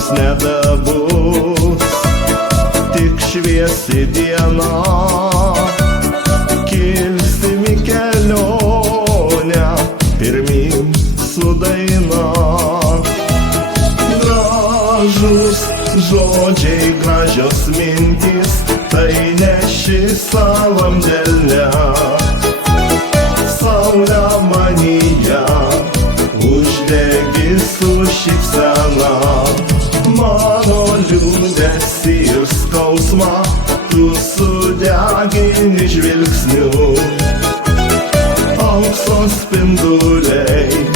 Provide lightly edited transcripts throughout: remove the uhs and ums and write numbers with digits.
amžiaus nedabus, tik šviesi diena, kilsim į kelionę, pirmyn su daina. Gražus žodžiai, gražios mintys, tai neši savam delne. Saulę manyje uždegi su šypsena, mano liūdesį ir skausmą tu sudegini žvilgsniu. Aukso spinduliai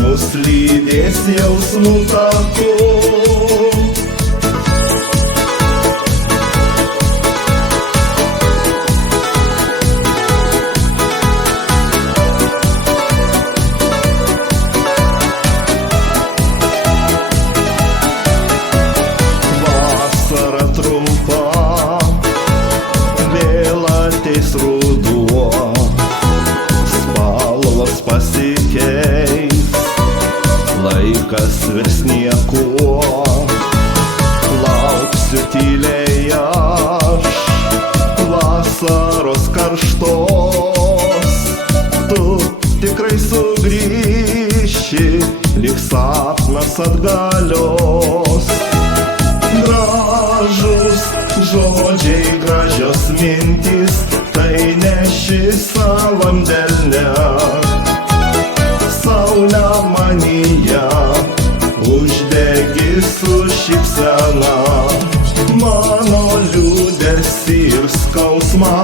mus lydės jausmų taku. Ateis ruduo, spalvos pasikeis, laikas virs niekuo. Lauksiu tyliai aš vasaros karštos, tu tikrai sugrįši, lyg sapnas atgalios. Gražus žodžiai, gražios mintys, tai neši savam delne. Saulę manyje uždegi su šypsena, mano liūdesį ir skausmą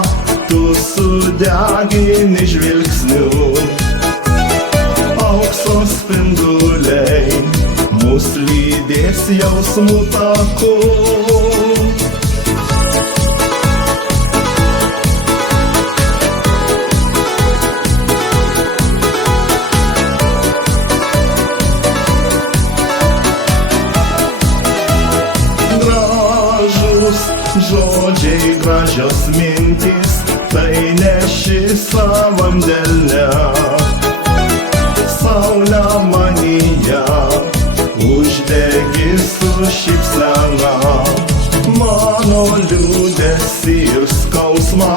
tu sudegini žvilgsniu. Aukso spinduliai mus lydės jausmų taku. Gražus žodžiai, gražios mintys, tai neši savam delne. Saulę manyje uždegi su šypsena, mano liūdesį ir skausmą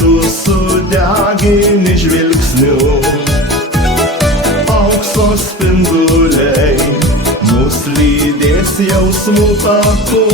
tu sudegini žvilgsniu. Aukso spinduliai mus lydės jausmų taku.